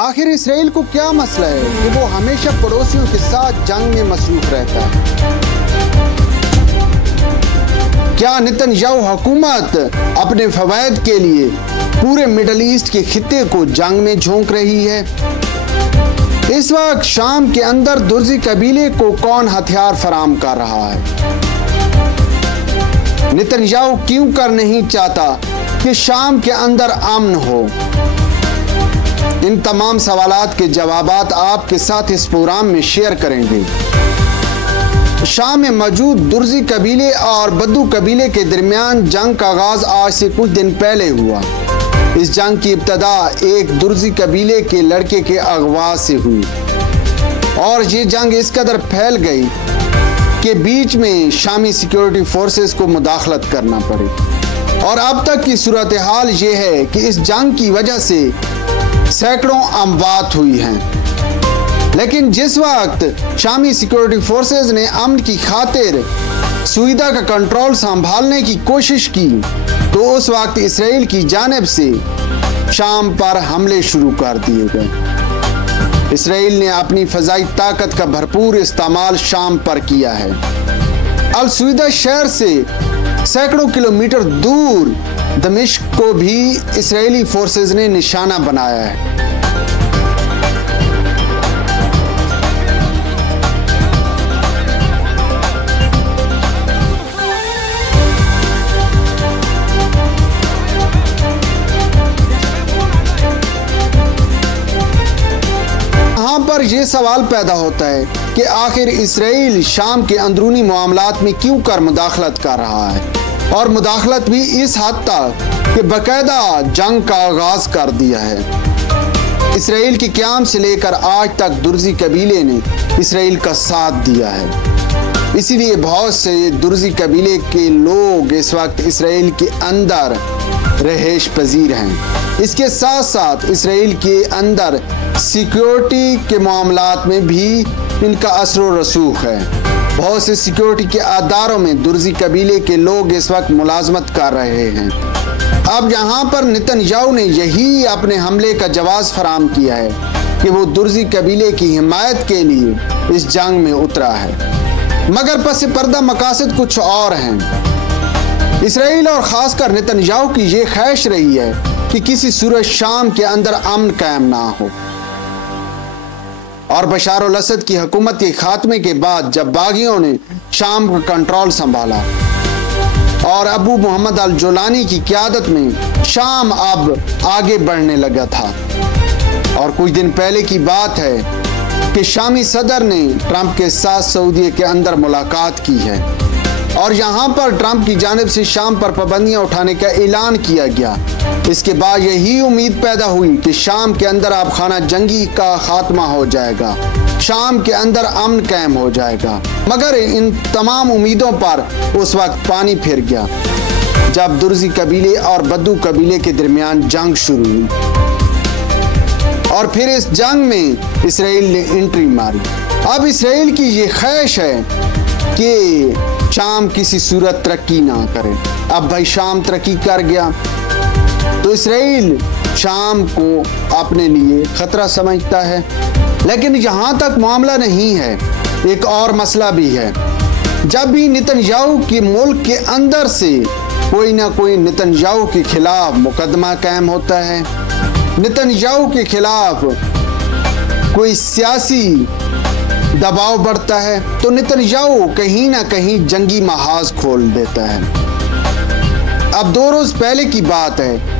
आखिर इसराइल को क्या मसला है कि वो हमेशा पड़ोसियों के साथ जंग में मसरूफ रहता है? क्या नेतन्याहू हुकूमत अपने फवायद के लिए पूरे मिडल ईस्ट के खित्ते को जंग में झोंक रही है? इस वक्त शाम के अंदर दुर्जी कबीले को कौन हथियार फराम कर रहा है? नेतन्याहू क्यों कर नहीं चाहता कि शाम के अंदर अमन हो? इन तमाम सवालात के जवाबात आपके साथ इस प्रोग्राम में शेयर करेंगे। शाम में मौजूद दुर्जी कबीले और बद्दू कबीले के दरमियान जंग का आगाज आज से कुछ दिन पहले हुआ। इस जंग की इब्तदा एक दुर्जी कबीले के लड़के के अगवा से हुई और ये जंग इस कदर फैल गई कि बीच में शामी सिक्योरिटी फोर्सेस को मुदाखलत करना पड़ी। और अब तक की सूरत हाल ये है कि इस जंग की वजह से सैकड़ों अमवात हुई हैं। लेकिन जिस वक्त शामी सिक्योरिटी फोर्सेस ने अमन की खातिर सुईदा का कंट्रोल संभालने की कोशिश की तो उस वक्त इसराइल की जानिब से शाम पर हमले शुरू कर दिए गए। इसराइल ने अपनी फजाई ताकत का भरपूर इस्तेमाल शाम पर किया है। अल सुईदा शहर से सैकड़ों किलोमीटर दूर दमिश्क को भी इसराइली फोर्सेस ने निशाना बनाया है। यहाँ पर यह सवाल पैदा होता है कि आखिर इसराइल शाम के अंदरूनी मामलात में क्यों कर मुदाखलत कर रहा है, और मुदाखलत भी इस हद तक कि बाकायदा जंग का आगाज कर दिया है। इसराइल के क़याम से लेकर आज तक दुर्जी कबीले ने इसराइल का साथ दिया है। इसीलिए बहुत से दुर्जी कबीले के लोग इस वक्त इसराइल के अंदर रहेश पजीर हैं। इसके साथ साथ इसराइल के अंदर सिक्योरिटी के मामलात में भी इनका असर रसूख है। बहुत से सिक्योरिटी के अदारों में दुर्जी कबीले के लोग इस वक्त मुलाजमत कर रहे हैं। अब यहाँ पर नेतन्याहू ने यही अपने हमले का जवाब फराम किया है कि वो दुर्जी कबीले की हिमायत के लिए इस जंग में उतरा है, मगर पस पर्दा मकासद कुछ और हैं। इसराइल और ख़ासकर नेतन्याहू की ये ख्वाहिश रही है कि किसी सूरत शाम के अंदर अमन कायम ना हो। और बशार अल असद की हुकूमत के खात्मे के बाद जब बागियों ने शाम का कंट्रोल संभाला और अबू मोहम्मद अल जोलानी की क़यादत में शाम अब आगे बढ़ने लगा था। और कुछ दिन पहले की बात है कि शामी सदर ने ट्रंप के साथ सऊदी के अंदर मुलाकात की है और यहाँ पर ट्रंप की जानिब से शाम पर पाबंदियाँ उठाने का ऐलान किया गया। इसके बाद यही उम्मीद पैदा हुई कि शाम के अंदर अब खाना जंगी का खात्मा हो जाएगा, शाम के अंदर अमन कायम हो जाएगा। मगर इन तमाम उम्मीदों पर उस वक्त पानी फिर गया जब दुर्जी कबीले और बद्दू कबीले के दरमियान जंग शुरू हुई और फिर इस जंग में इसराइल ने एंट्री मारी। अब इसराइल की ये ख्वाहिश है कि शाम किसी सूरत तरक्की ना करे। अब भाई शाम तरक्की कर गया तो इसराइल शाम को अपने लिए खतरा समझता है। लेकिन यहाँ तक मामला नहीं है, एक और मसला भी है। जब भी नेतन्याहू के मुल्क के अंदर से कोई ना कोई नेतन्याहू के खिलाफ मुकदमा कायम होता है, नेतन्याहू के खिलाफ कोई सियासी दबाव बढ़ता है, तो नेतन्याहू कहीं ना कहीं जंगी महाज खोल देता है। अब 2 रोज पहले की बात है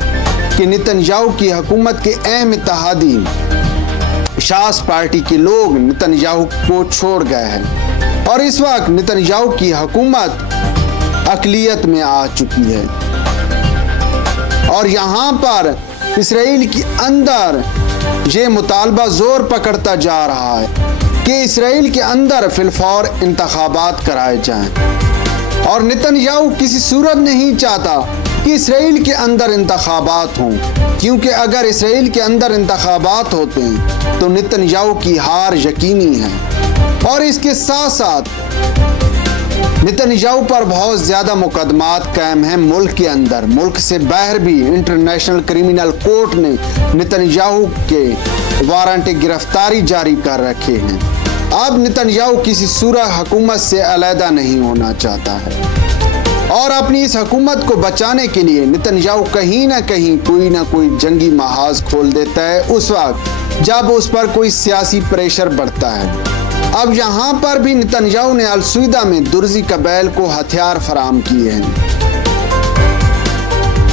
कि नेतन्याहू की हुकूमत के अहम इत्तेहादी शास पार्टी के लोग नेतन्याहू को छोड़ गए हैं और इस वक्त नेतन्याहू की हुकूमत अक़लियत में आ चुकी है। और यहाँ पर इसराइल के अंदर ये मुतालबा जोर पकड़ता जा रहा है कि इसराइल के अंदर फिलफौर इंतखाबात कराए जाएं और नेतन्याहू किसी सूरत नहीं चाहता कि इसराइल के अंदर इंतखाबात हों, क्योंकि अगर इसराइल के अंदर इंतखाबात होते हैं तो नेतन्याहू की हार यकीनी है। और इसके साथ साथ नेतन्याहू पर बहुत ज्यादा मुकदमात कायम हैं मुल्क के अंदर। मुल्क से बाहर भी इंटरनेशनल क्रिमिनल कोर्ट ने नेतन्याहू के वारंट गिरफ्तारी जारी कर रखे हैं। अब नेतन्याहू किसी सूरा हुकूमत से अलहदा नहीं होना चाहता है और अपनी इस हुकूमत को बचाने के लिए नेतन्याहू कहीं ना कोई जंगी महाज खोल देता है उस वक्त जब उस पर कोई सियासी प्रेशर बढ़ता है। अब यहाँ पर भी नेतन्याहू ने अल-सुईदा में दुर्जी कबाइल को हथियार फराम किए हैं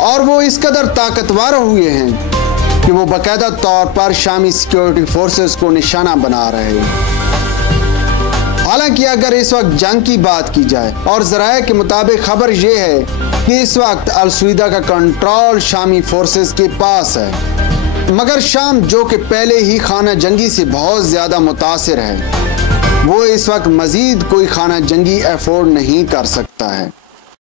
और वो इस कदर ताकतवर हुए हैं कि वो बाकायदा तौर पर शामी सिक्योरिटी फोर्सेस को निशाना बना रहे हैं। हालांकि अगर इस वक्त जंग की बात की जाए और ज़राए के मुताबिक खबर यह है कि इस वक्त अल-सुईदा का कंट्रोल शामी फोर्सेस के पास है, मगर शाम जो कि पहले ही खाना जंगी से बहुत ज़्यादा मुतासिर है, वो इस वक्त मजीद कोई खाना जंगी अफोर्ड नहीं कर सकता है।